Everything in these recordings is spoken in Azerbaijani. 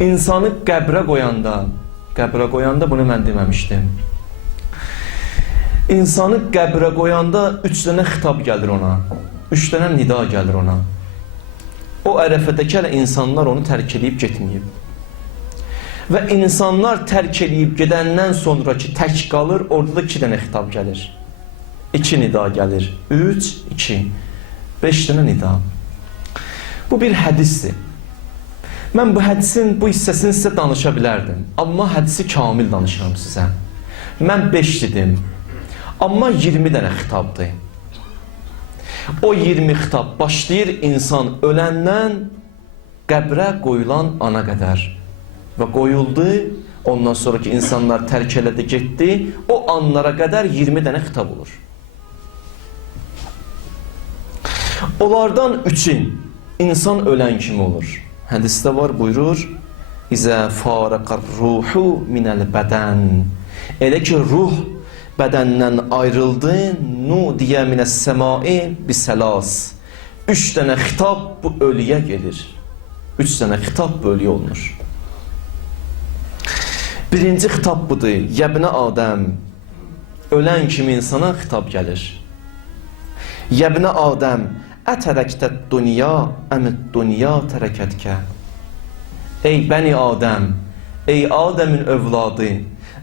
İnsanı qəbrə qoyanda bunu mən deməmişdim. İnsanı qəbrə qoyanda 3 dənə xitab gəlir ona. 3 dənə nida gəlir ona. O ərəfədəki hələ insanlar onu tərk edib getməyib. Və insanlar tərk edib gedəndən sonraki tək qalır, orada da 2 dənə xitab gəlir. 2 nida gəlir. 3, 2, 5 dənə nida. Bu bir hədisdir. Mən bu hədisin bu hissəsini sizə danışa bilərdim. Amma hədisi kamil danışıram sizə. Mən 5 dedim. Amma 20 dənə xitabdır. O 20 xitab başlayır insan öləndən qəbrə qoyulan ana qədər. Və qoyuldu, ondan sonraki insanlar tərk elədi, getdi. O anlara qədər 20 dənə xitab olur. Onlardan 3'in insan ölən kimi olur. Hədisdə var, buyurur: İzə farəqər ruhu minəl bədən. Elə ki ruh bədəndən ayrıldı, nudiyə minəs səmai bisəlas. 3 dənə xitab bu ölüyə gelir. 3 dənə xitab bu ölüyə olunur. Birinci xitab budur: Yəbnə Adəm. Ölən kimi insana xitab gəlir. Yəbnə Adəm, ətərəktət dünya, əmid dünya tərəkətkə. Ey bəni Adəm, ey Adəmin övladı,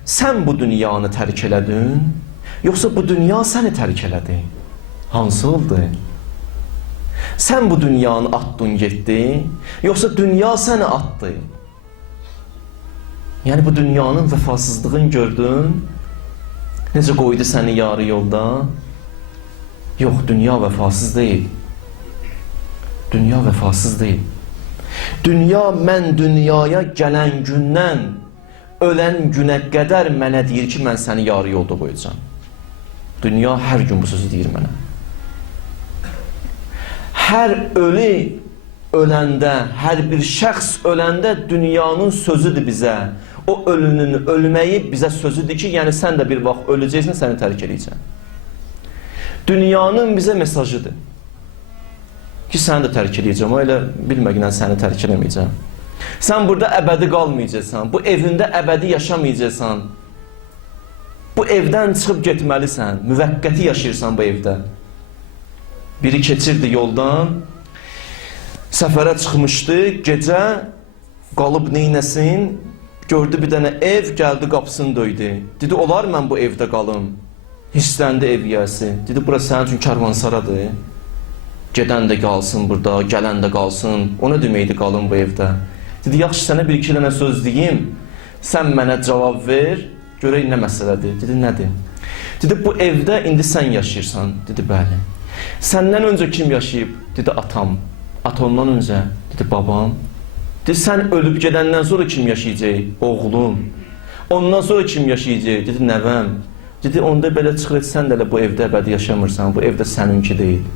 sən bu dünyanı tərk elədin, yoxsa bu dünya səni tərk elədi? Hansı oldu? Sən bu dünyanı atdın getdi, yoxsa dünya səni atdı? Yəni bu dünyanın vəfasızlığını gördün, necə qoydu səni yarı yolda? Yox, dünya vəfasız deyil. Dünya vəfasız deyil. Dünya mən dünyaya gələn gündən ölən günə qədər mənə deyir ki, mən səni yarı yolda qoyacağam. Dünya hər gün bu sözü deyir mənə. Hər ölü öləndə, hər bir şəxs öləndə dünyanın sözüdür bizə. O ölünün ölməyi bizə sözüdür ki, yəni sən də bir vaxt öləcəksən, səni tərk edəcəksən. Dünyanın bizə mesajıdır ki, səni də tərk edəcəm, o elə bilməklə səni tərk edəməyəcəm. Sən burada əbədi qalmayacaqsan, bu evində əbədi yaşamayacaqsan. Bu evdən çıxıb getməlisən, müvəqqəti yaşayırsan bu evdə. Biri keçirdi yoldan, səfərə çıxmışdı, gecə qalıb neynəsin, gördü bir dənə ev, gəldi qapısını döydü. Dedi, olar mən bu evdə qalım? Hissləndi ev yiyəsi. Dedi, bura sənin üçün karvansaradır. Gedən də qalsın burada, gələn də qalsın. O nə deməkdir qalın bu evdə? Dedi, yaxşı sənə bir-iki dənə söz deyim, sən mənə cavab ver, görək nə məsələdir. Dedi, nədir? Dedi, bu evdə indi sən yaşayırsan. Dedi, bəli. Səndən öncə kim yaşayıb? Dedi, atam. Atamdan öncə? Dedi, babam. Dedi, sən ölüb gedəndən sonra kim yaşayacaq? Oğlum. Ondan sonra kim yaşayacaq? Dedi, nəvəm. Dedi, onda belə çıxır et, sən də elə bu evdə əbədi yaşamırsan, bu evdə səninki deyil.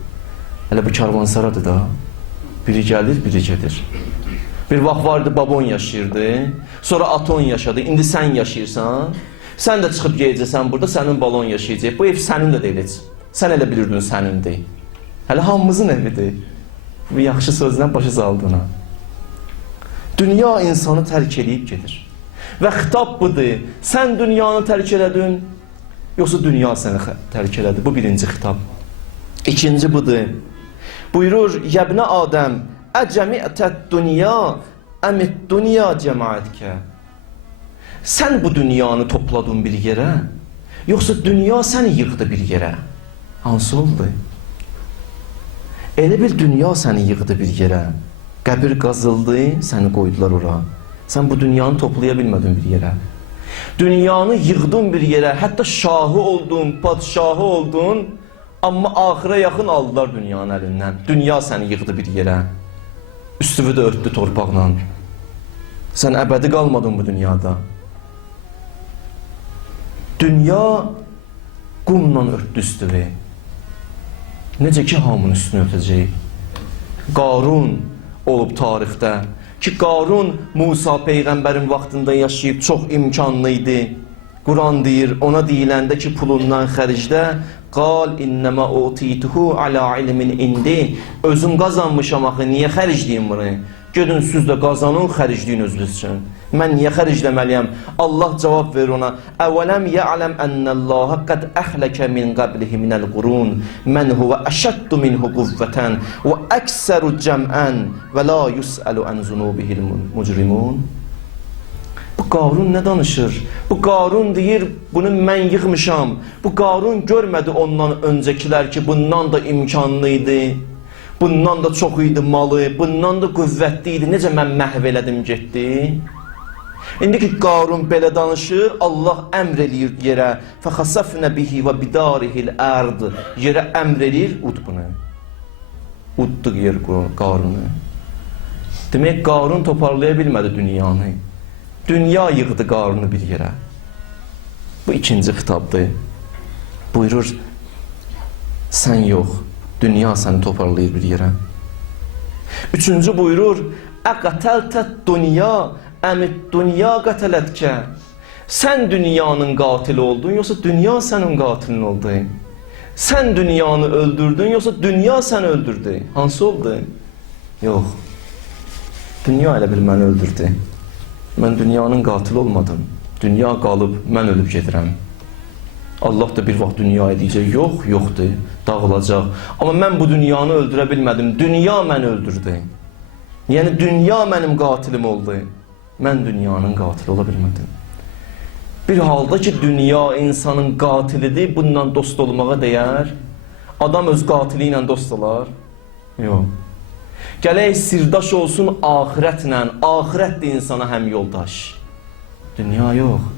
Hələ bu karvansaradır da, biri gəlir, biri gedir. Bir vaxt vardı, babon yaşayırdı, sonra aton yaşadı, indi sən yaşayırsan, sən də çıxıb geyəcəksən burada, sənin balon yaşayacaq. Bu ev sənin də deyil heç, sən elə bilirdin sənindir. Hələ hamımızın evidir. Bu yaxşı sözlə başa saldığına. Dünya insanı tərk edib gedir. Və xitab budur, sən dünyanı tərk elədin, yoxsa dünya səni tərk elədi. Bu birinci xitab. İkinci budur. Buyurur, Yəbnə Adəm, əcəmi'tət dünya, əmid dünya cəmaətkə. Sən bu dünyanı topladın bir yerə, yoxsa dünya səni yığdı bir yerə? Hansı oldu? Elə bir dünya səni yığdı bir yerə. Qəbir qazıldı, səni qoydular ora. Sən bu dünyanı toplaya bilmədin bir yerə. Dünyanı yığdın bir yerə, hətta şahı oldun, padşahı oldun, amma axıra yaxın aldılar dünyanın əlindən. Dünya səni yığdı bir yerə. Üstüvü də örtdü torpaqla. Sən əbədi qalmadın bu dünyada. Dünya qumla örtdü üstüvü. Necə ki, hamının üstünü örtəcək. Qarun olub tarixdə. Ki, Qarun Musa Peyğəmbərin vaxtında yaşayıb çox imkanlı idi. Quran deyir, ona deyiləndə ki, pulundan xəricdə, qal innəmə utituhu ala ilmin indi. Özüm qazanmışam axı, niyə xəricliyim bunu? Gedin siz də qazanın, xərcləyin özünüz üçün. Mən niyə xərcləməliyəm? Allah cavab verir ona. Əvələm ya'ləm ənəllaha qad əhləkə min qablihi minəl qurun. Mən huvə əşəddu minhu quvvətən və əksəru cəmən və la yus'əlu ən zunubihil mucrimun. Bu Qarun nə danışır? Bu Qarun deyir, bunu mən yığmışam. Bu Qarun görmədi ondan öncəkilər ki, bundan da imkanlı idi. Bundan da çox idi malı, bundan da qüvvətli idi. Necə mən məhv elədim getdi? İndi ki Qarun belə danışır, Allah əmr eləyir yerə. Fəxasəfnə bihi və bidarihil ərd. Yerə əmr eləyir, ud bunu. Udduq yer Qarunu. Demək, Qarun toparlaya bilmədi dünyanı. Dünya yığdı Qarunu bir yerə. Bu ikinci xitabdır. Buyurur, sən yox. Dünya səni toparlayır bir yerə. Üçüncü buyurur, əqətəltət dünya, əmid dünya qətələtkə. Sən dünyanın qatili oldun, yoxsa dünya sənin qatilin oldu? Sən dünyanı öldürdün, yoxsa dünya səni öldürdü? Hansı oldu? Yox. Dünya elə bil məni öldürdü. Mən dünyanın qatili olmadım. Dünya qalıb, mən ölüb gedirəm. Allah da bir vaxt dünyaya deyəcək, yox, yoxdur, dağılacaq. Amma mən bu dünyanı öldürə bilmədim, dünya məni öldürdü. Yəni, dünya mənim qatilim oldu. Mən dünyanın qatili ola bilmədim. Bir halda ki, dünya insanın qatilidir, bununla dost olmağa dəyər. Adam öz qatili ilə dost olar. Yox. Gələk sirdaş olsun axirətlə, axirət də insana həm yoldaş. Dünya yox.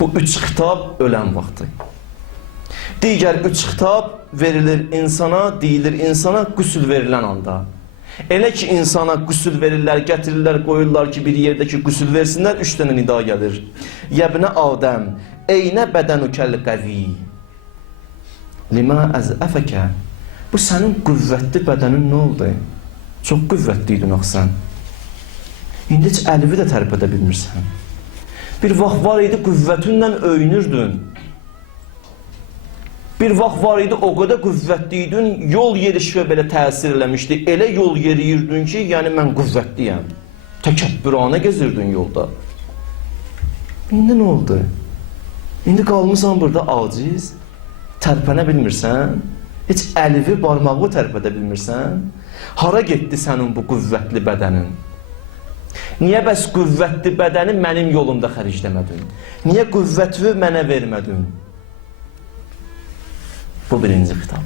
Bu üç xitab ölən vaxtı. Digər üç xitab verilir insana, deyilir insana qüsül verilən anda. Elə ki insana qüsül verirlər, gətirirlər, qoyurlar ki bir yerdəki qüsül versinlər, üç dənə nida gəlir. Yəbnə Adəm, eynə bədənükəl qəvi, limə əzəfəkə. Bu sənin qüvvətli bədənin nə oldu? Çox qüvvətli idin axı sən. İndi heç əlivi də tərpədə bilmirsən. Bir vaxt var idi, qüvvətinlə öyünürdün. Bir vaxt var idi, o qədər qüvvətli idin, yol yerişmə belə təsir eləmişdi. Elə yol yeriyirdin ki, yəni mən qüvvətliyəm. Təkəbbüranə gezirdin yolda. İndi nə oldu? İndi qalmışsan burada aciz, tərpənə bilmirsən, heç əlivi, barmağı tərpədə bilmirsən. Hara getdi sənin bu qüvvətli bədənin? Niyə bəs qüvvətli bədəni mənim yolumda xərcləmədin? Niyə qüvvətli mənə vermədin? Bu birinci xitab.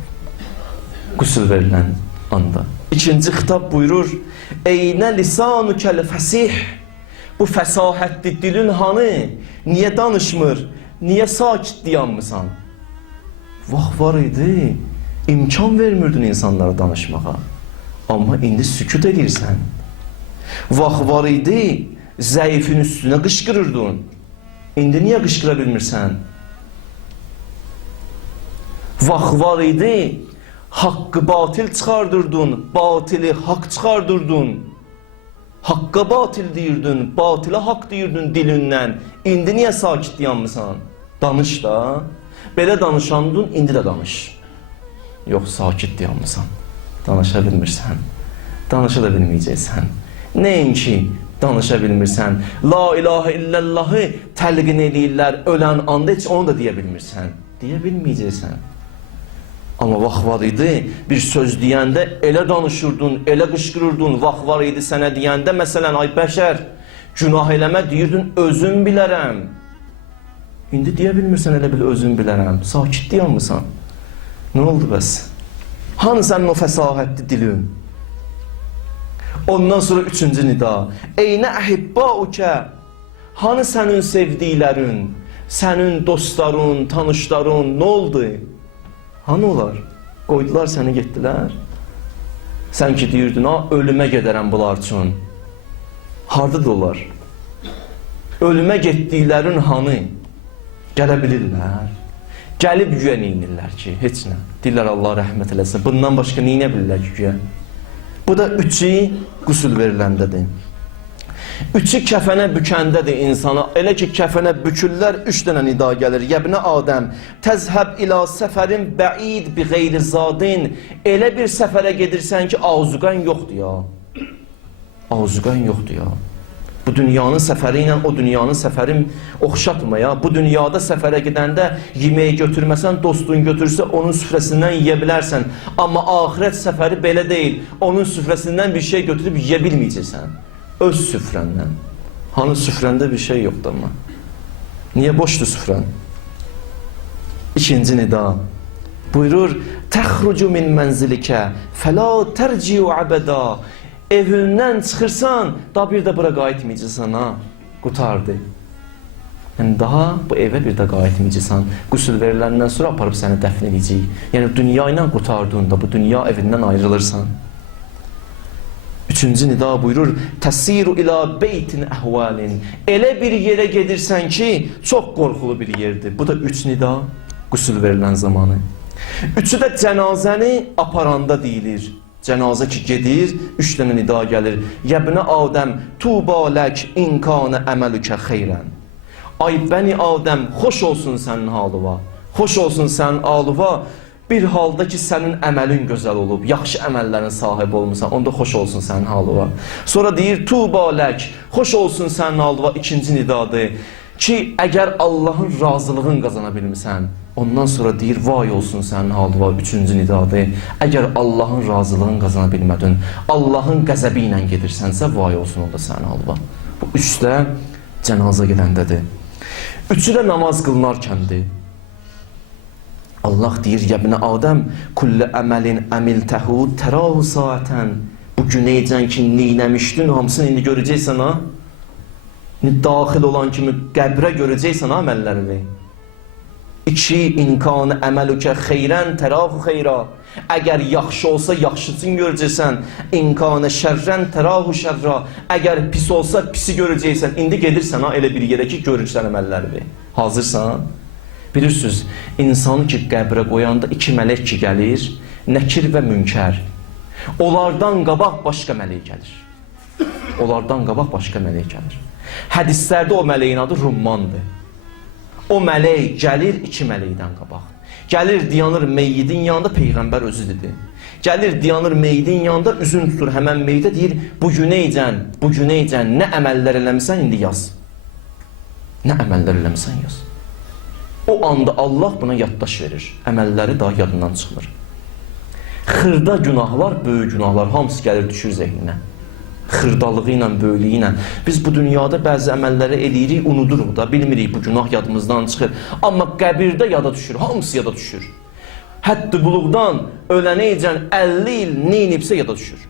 Qüsül verilən anda. İkinci xitab buyurur, eynə lisanükəl fəsih. Bu fəsahətli dilin hanı? Niyə danışmır? Niyə sakit dayanmısan? Vaxt var idi, imkan vermirdin insanlara danışmağa. Amma indi sükut edirsən. Vaxt var idi, zəifin üstünə qışqırırdın. İndi niyə qışqıra bilmirsən? Vaxt var idi, haqqı batil çıxardırdın, batili haqq çıxardırdın. Haqqa batil deyirdin, batilə haqq deyirdin dilindən. İndi niyə sakit dayanmısan? Danış da. Belə danışandın, indi də danış. Yox, sakit dayanmısan. Danışa bilmirsən. Danışa da bilməyəcəksən. Neyinki danışa bilmirsən? La ilahə illallahı təlqin edirlər, ölən anda heç onu da deyə bilmirsən. Deyə bilməyəcəksən. Amma vaxt var idi, bir söz deyəndə elə danışırdın, elə qışqırırdın. Vaxt var idi sənə deyəndə, məsələn, ay bəşər, günah eləmə deyirdin, özüm bilərəm. İndi deyə bilmirsən, elə bil özüm bilərəm. Sakit dayanmısan. Nə oldu bəs? Hanı sənin o fəsahətli dilin? Ondan sonra üçüncü nida. Eynə əhibbâukə. Hanı sənin sevdiklərin, sənin dostların, tanışların, nə oldu? Hanı olar? Qoydular səni, getdilər. Sən ki deyirdin, ölümə gedərəm bunlar üçün. Hardadır onlar? Ölümə getdiklərin hanı? Gələ bilirlər. Gəlib güya neynirlər ki, heç nə. Deyirlər Allah rəhmət eləsin. Bundan başqa neynə bilirlər ki güya? Bu da üçü qüsül veriləndədir. Üçü kəfənə bükəndədir insana. Elə ki kəfənə bükürlər, üç dənə nida gəlir. Yəbnə Adəm, təzhəb ilə səfərin bəid bi qeyri zadin. Elə bir səfərə gedirsən ki, azuqan yoxdur ya. Azuqan yoxdur ya. Bu dünyanın səfəri ilə o dünyanın səfərin oxşatma ya. Bu dünyada səfərə gedəndə yeməyi götürməsən, dostun götürsə onun süfrəsindən yeyə bilərsən. Amma axirət səfəri belə deyil. Onun süfrəsindən bir şey götürüb yeyə bilməyəcəksən. Öz süfrəndən. Hani süfrəndə bir şey yoxdur amma. Niyə boşdur süfrən? İkinci nida. Buyurur, təxrucu min mənzilikə, fəla tərciu əbəda. Evindən çıxırsan, daha bir də bura qayıtmayacaqsan, ha? Qutardı. Yəni, daha bu evə bir də qayıtmayacaqsan. Qüsül veriləndən sonra aparıb səni dəfn edəcək. Yəni, dünya ilə qutardığında bu dünya evindən ayrılırsan. Üçüncü nida buyurur, təsiru ilə beytin əhvalin. Elə bir yerə gedirsən ki, çox qorxulu bir yerdir. Bu da üç nida, qüsül verilən zamanı. Üçü də cənazəni aparanda deyilir. Cənazə ki gedir, üç dənə nida gəlir. Yəbnə Adəm, tuba lək inkânə əməlükə xeyrən. Ay bəni Adəm, xoş olsun sənin halıva. Xoş olsun sənin halıva. Bir halda ki sənin əməlin gözəl olub, yaxşı əməllərin sahibi olmuşsan, onda xoş olsun sənin halıva. Sonra deyir, tuba lək, xoş olsun sənin halıva, ikinci nidadır. Ki əgər Allahın razılığını qazana bilmirsən, ondan sonra deyir, vay olsun sənin halıva, üçüncü nidadır. Əgər Allahın razılığını qazana bilmədin, Allahın qəzəbi ilə gedirsənsə, vay olsun onda sənin halıva. Bu üç də cənazə gedəndədir. Üçü də namaz qılınarkəndir. Allah deyir, yəbnə Adəm, kullə əməlin əmiltəhu tərahu saətən. Bu güneycən ki, neynəmişdin, hamısını indi görəcəksən, ha? Daxil olan kimi qəbrə görəcəksən əməllərini. İki, imkanı əməlükə xeyrən, tərahu xeyra. Əgər yaxşı olsa, yaxşısını görəcəksən. İmkanı şərrən, tərahu şərra. Əgər pis olsa, pisi görəcəksən. İndi gedirsən, ha, elə bir yerə ki, görürsən əməllərini. Hazırsan? Bilirsiniz, insanı ki, qəbrə qoyanda iki mələk ki gəlir, nəkir və münkər. Onlardan qabaq başqa mələk gəlir. Onlardan qabaq başqa mələk gəlir. Hədislərdə o mələyin adı Rummandır. O mələk gəlir iki mələkdən qabaq. Gəlir, dayanır meyyidin yanında, Peyğəmbər özü dedi. Gəlir, dayanır meyyidin yanında, üzün tutur həmən meyyidə, deyir, bu güneycən nə əməllər eləmişsən, indi yaz. Nə əməllər eləmişsən, yaz. O anda Allah buna yaddaş verir. Əməlləri daha yadından çıxmır. Xırda günahlar, böyük günahlar, hamısı gəlir, düşür zehninə. Xırdalığı ilə, böyüklüyü ilə. Biz bu dünyada bəzi əməlləri eləyirik, unuduruq da, bilmirik, bu günah yadımızdan çıxır. Amma qəbirdə yada düşür, hamısı yada düşür. Həddi buluqdan ölənəyəcən 50 il neynibsə yada düşür.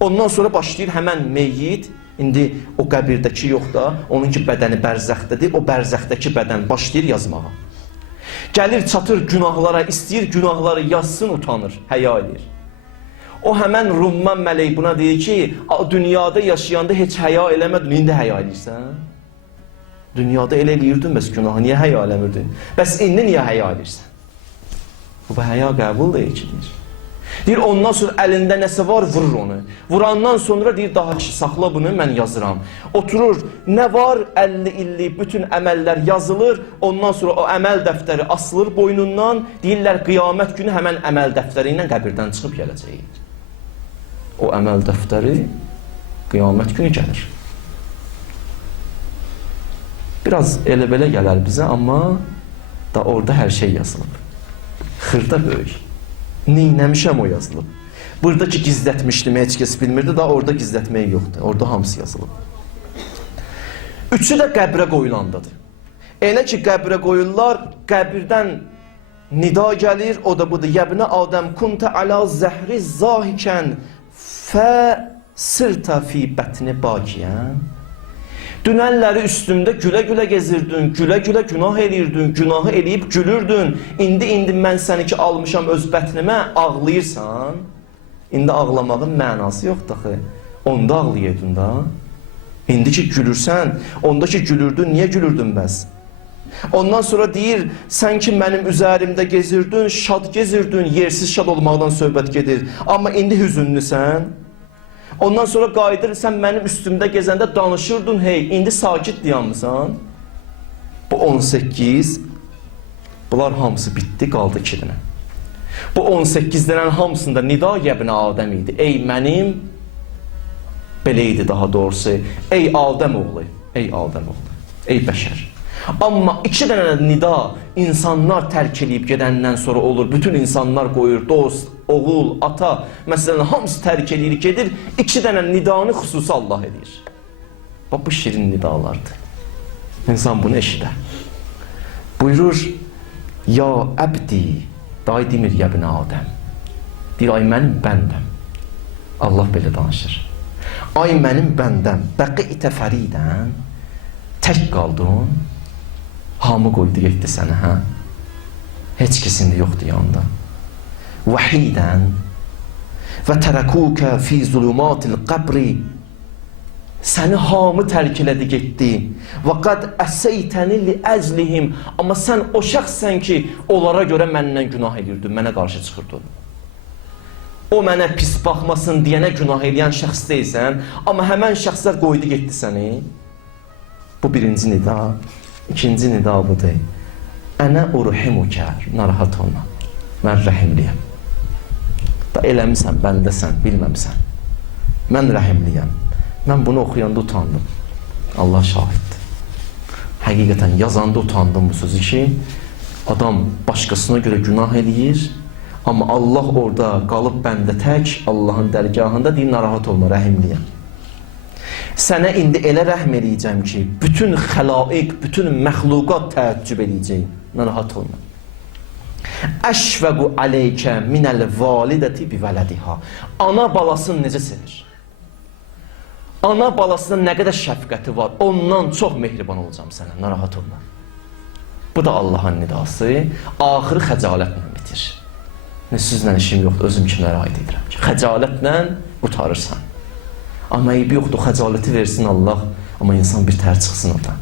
Ondan sonra başlayır həmən meyyid, indi o qəbirdəki yox da, onunki bədəni bərzəxdədir, o bərzəxdəki bədən başlayır yazmağa. Gəlir, çatır günahlara, istəyir günahları yazsın, utanır, həya edir. O həmən Rumman mələk buna deyir ki, dünyada yaşayanda heç həya eləmədin, indi həya edirsən. Dünyada elə eləyirdin, bəs günahı niyə həya eləmirdin? Bəs indi niyə həya edirsən? Bu həya qəbul deyir ki, deyir. Deyir, ondan sonra əlində nəsə var, vurur onu. Vurandan sonra deyir, daha saxla bunu, mən yazıram. Oturur, nə var, 50 illik bütün əməllər yazılır, ondan sonra o əməl dəftəri asılır boynundan, deyirlər, qiyamət günü həmən əməl dəftəri ilə qəbirdən çıxıb gələcək. O əməl dəftəri qiyamət günü gəlir. Biraz elə-belə gələr bizə, amma da orada hər şey yazılıb. Xırda böyük. Neynəmişəm o yazılıb. Burada ki, gizlətmişdim, heç kəs bilmirdi, da orada gizlətmək yoxdur. Orada hamısı yazılıb. Üçü də qəbrə qoyulandadır. Elə ki, qəbrə qoyurlar, qəbirdən nida gəlir, o da budur. Yəbnə Adəm, kuntə alə zəhri zahikən fə sırta fi bətni bakiyən. Dünənləri üstümdə gülə-gülə gezirdin, gülə-gülə günah eləyirdin, günahı eləyib gülürdün. İndi mən səni ki almışam öz bətnimə, ağlayırsan. İndi ağlamağın mənası yoxdur axı. Onda ağlayırdın da. İndi ki gülürsən, onda ki gülürdün, niyə gülürdün bəs? Ondan sonra deyir, sən ki mənim üzərimdə gezirdin, şad gezirdin, yersiz şad olmaqdan söhbət gedir. Amma indi hüzünlüsən. Ondan sonra qayıdır, sən mənim üstümdə gezəndə danışırdın, hey, indi sakit dayanmısan. Bu 18, bunlar hamısı bitdi, qaldı 2 dənə. Bu 18 dənənin hamısında nida yəbnə Adəm idi. Ey mənim Belə idi daha doğrusu. Ey Adəm oğlu, ey Adəm oğlu, ey bəşər. Amma iki dənə nida insanlar tərk edib gedəndən sonra olur. Bütün insanlar qoyur, dost, oğul, ata, məsələn, hamısı tərk edir, gedir. İki dənə nidanı xüsusi Allah edir. Bax, bu şirin nidalardır. İnsan bunu eşidə. Buyurur, ya əbdi, day demir ya bin Adəm. Deyir, ay mənim bəndəm. Allah belə danışır. Ay mənim bəndəm, bəqi fəridən, tək qaldın, hamı qoydu getdi sənə, hə? Heç kesində yoxdur yanında. Vəhidən və tərəkukə fi zulumatil qəbri, səni hamı tərk elədi getdi. Və qad əsəytəni li əzlihim, amma sən o şəxsən ki, onlara görə məndən günah edirdin, mənə qarşı çıxırdın. O mənə pis baxmasın deyənə günah eləyən şəxs deyilsən, amma həmən şəxslər qoydu getdi səni. Bu birinci nida. İkinci nida budur. Ənə urhimukə, narahat olma. Mən rəhimliyəm. Da eləmisən, bəndəsən, bilməmsən. Mən rəhimliyəm. Mən bunu oxuyanda utandım. Allah şahiddir. Həqiqətən yazanda utandım bu sözü ki, adam başqasına görə günah eləyir, amma Allah orada qalıb bəndə tək, Allahın dərgahında deyir, narahat olma, rəhimliyəm. Sənə indi elə rəhm eləyəcəm ki, bütün xəlaiq, bütün məxluqat təəccüb eləyəcək, narahat olma. Əşvəqu aleykə minəl validəti bi vələdiha. Ana balasını necə sevir? Ana balasına nə qədər şəfqəti var, ondan çox mehriban olacam sənə, narahat olma. Bu da Allahın nidası, axırı xəcalətlə bitir. Sizlə işim yoxdur, özüm kimi rəayət edirəm ki, xəcalətlə qutarırsan. Amma eybi yoxdur, xəcaləti versin Allah, amma insan bir tər çıxsın oradan.